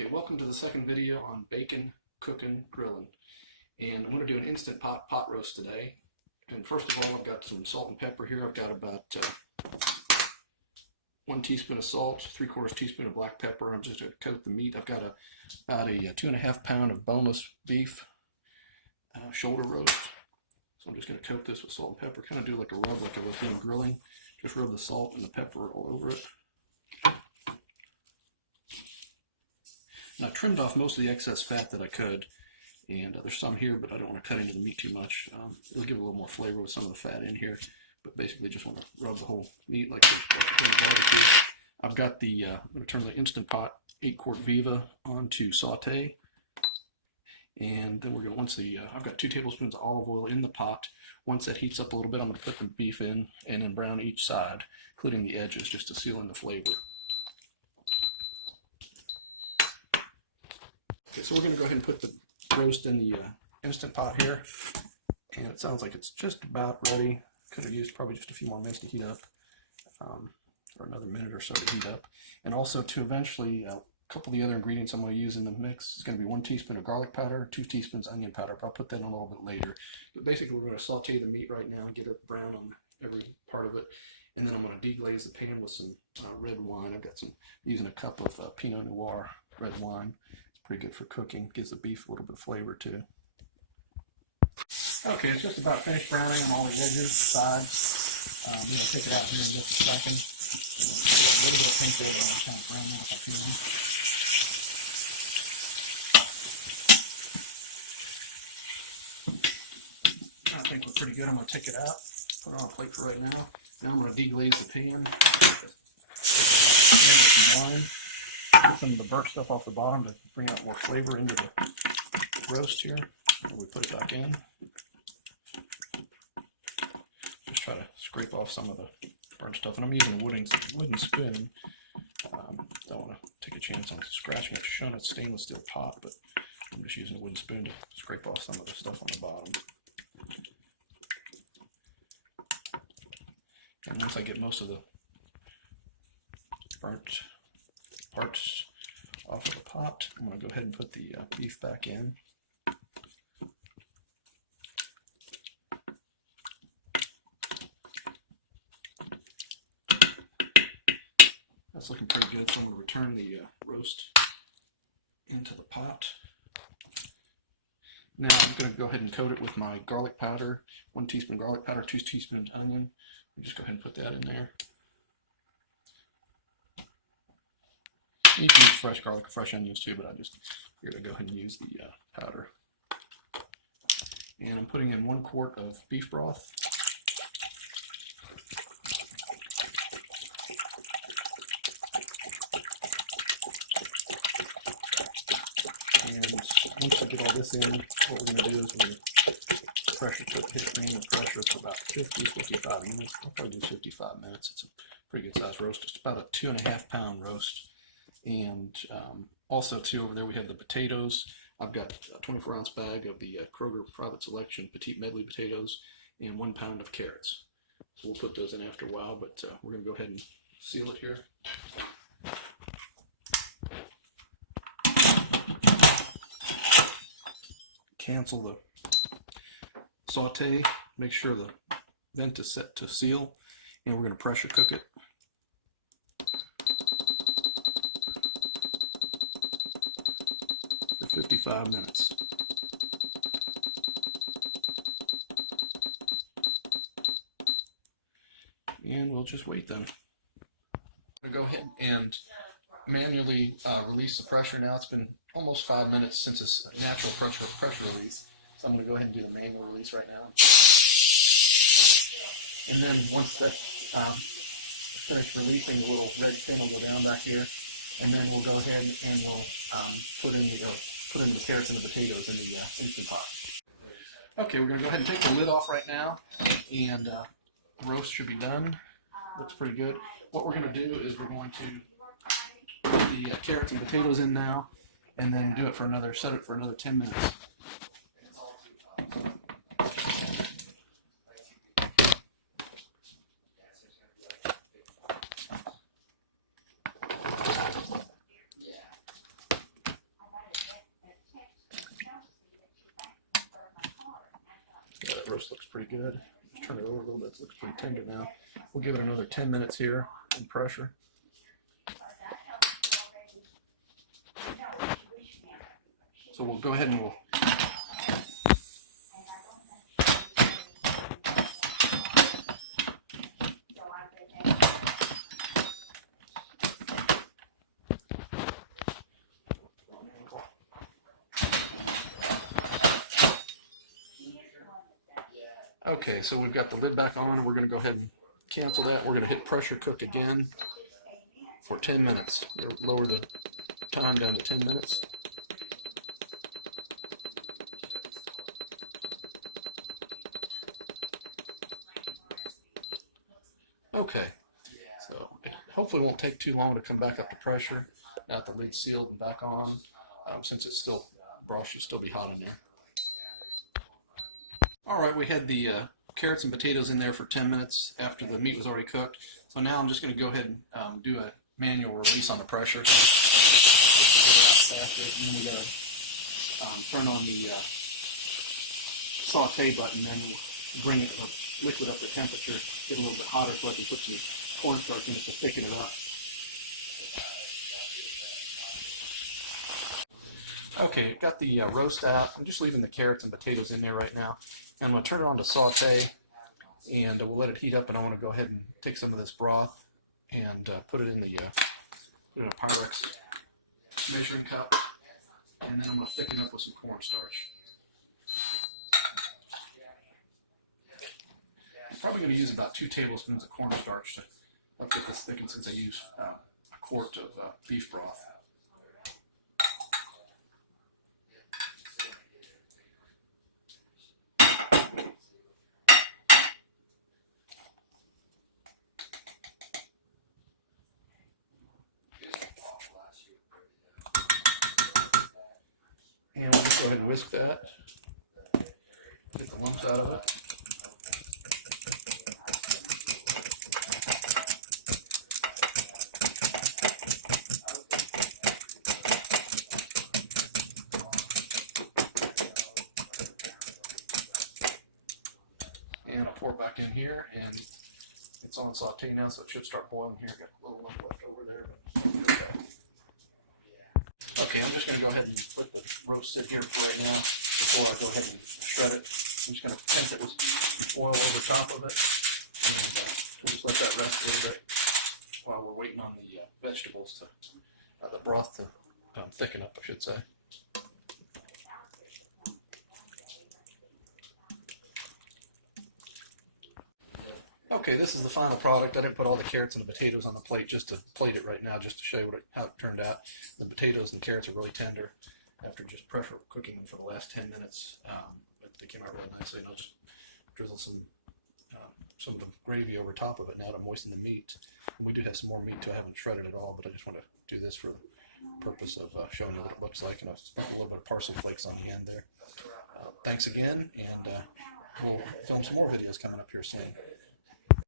Okay, welcome to the second video on bacon, cooking, grilling. And I'm going to do an Instant Pot roast today. And first of all, I've got some salt and pepper here. I've got about 1 teaspoon of salt, 3/4 teaspoon of black pepper. I'm just going to coat the meat. I've got about a 2.5 pound of boneless beef shoulder roast. So I'm just going to coat this with salt and pepper, kind of do like a rub like I was doing grilling. Just rub the salt and the pepper all over it. And I trimmed off most of the excess fat that I could, and there's some here, but I don't want to cut into the meat too much. It'll give it a little more flavor with some of the fat in here, but basically just want to rub the whole meat like barbecue. I've got the, I'm going to turn the Instant Pot 8-quart Viva on to saute, and then we're going to, I've got 2 tablespoons of olive oil in the pot. Once that heats up a little bit, I'm going to put the beef in and then brown each side, including the edges, just to seal in the flavor. Okay, so we're going to go ahead and put the roast in the Instant Pot here, and it sounds like it's just about ready. Could have used probably just a few more minutes to heat up, or another minute or so to heat up. And also to eventually, a couple of the other ingredients I'm going to use in the mix is going to be 1 teaspoon of garlic powder, 2 teaspoons onion powder, but I'll put that in a little bit later. But basically we're going to saute the meat right now and get it brown on every part of it. And then I'm going to deglaze the pan with some red wine. I've got some, using a cup of Pinot Noir red wine. Pretty good for cooking. Gives the beef a little bit of flavor too. Okay, it's just about finished browning on all the edges, sides. I'm going to take it out here in just a second. A little bit of pink there, but I'll kind of brown that if I can. I think we're pretty good. I'm going to take it out, put it on a plate for right now. Now I'm going to deglaze the pan. With some wine. Get some of the burnt stuff off the bottom to bring out more flavor into the roast here. And we put it back in. Just try to scrape off some of the burnt stuff. And I'm using a wooden spoon. Don't want to take a chance on scratching it. Shown it's stainless steel pot, but I'm just using a wooden spoon to scrape off some of the stuff on the bottom. And once I get most of the burnt parts off of the pot, I'm going to go ahead and put the beef back in. That's looking pretty good, so I'm going to return the roast into the pot. Now I'm going to go ahead and coat it with my garlic powder, 1 teaspoon garlic powder, 2 teaspoons onion. Just go ahead and put that in there. You can use fresh garlic or fresh onions too, but I just here to go ahead and use the powder. And I'm putting in 1 quart of beef broth. And once I get all this in, what we're going to do is we're going to pressure cook, hit the pan with pressure for about 50-55 minutes. I'll probably do 55 minutes. It's a pretty good size roast. It's about a 2.5 pound roast. And also too, over there we have the potatoes. I've got a 24-ounce bag of the Kroger Private Selection Petite Medley potatoes and 1 pound of carrots. So we'll put those in after a while, but we're going to go ahead and seal it here. Cancel the saute, make sure the vent is set to seal, and we're going to pressure cook it. For 55 minutes. And we'll just wait then. I'm going to go ahead and manually release the pressure. Now it's been almost 5 minutes since it's natural pressure release. So I'm going to go ahead and do the manual release right now. And then once that finished releasing, the little red pin will go down back here. And then we'll go ahead and we'll put in the carrots and the potatoes in the Instant Pot. Okay, we're going to go ahead and take the lid off right now, and the roast should be done. Looks pretty good. What we're going to do is we're going to put the carrots and potatoes in now, and then do it for set it for another 10 minutes. roast looks pretty good. Just turn it over a little bit. It looks pretty tender now. We'll give it another 10 minutes here in pressure. So we'll go ahead and we'll Okay, so we've got the lid back on. We're going to go ahead and cancel that. We're going to hit pressure cook again for 10 minutes. Lower the time down to 10 minutes. Okay, so it hopefully won't take too long to come back up to pressure. Now that the lid's sealed and back on, since it's still, broth should still be hot in there. Alright, we had the carrots and potatoes in there for 10 minutes after the meat was already cooked. So now I'm just going to go ahead and do a manual release on the pressure. And then we got to turn on the saute button, and we'll bring the liquid up to temperature, get a little bit hotter so I can put some cornstarch in it to thicken it up. Okay, got the roast out. I'm just leaving the carrots and potatoes in there right now. And I'm going to turn it on to saute, and we'll let it heat up. And I want to go ahead and take some of this broth and put it in a Pyrex measuring cup. And then I'm going to thicken up with some cornstarch. I'm probably going to use about 2 tablespoons of cornstarch to help get this thickened, since I use a quart of beef broth. And we'll just go ahead and whisk that, get the lumps out of it. And I'll pour it back in here, and it's on saute now, so it should start boiling here. Got a little lump left over there. Okay, I'm just going to go ahead and let the roast sit here for right now before I go ahead and shred it. I'm just going to tempt it with oil over top of it, and we'll just let that rest a little bit while we're waiting on the vegetables to, the broth to thicken up, I should say. Okay, this is the final product. I didn't put all the carrots and the potatoes on the plate just to plate it right now, just to show you how it turned out. The potatoes and carrots are really tender after just pressure cooking them for the last 10 minutes. But they came out really nicely, and I'll just drizzle some of the gravy over top of it now to moisten the meat. And we do have some more meat too. I haven't shredded it all, but I just want to do this for the purpose of showing you what it looks like. And I've sprinkled a little bit of parsley flakes on the end there. Thanks again, and we'll film some more videos coming up here soon.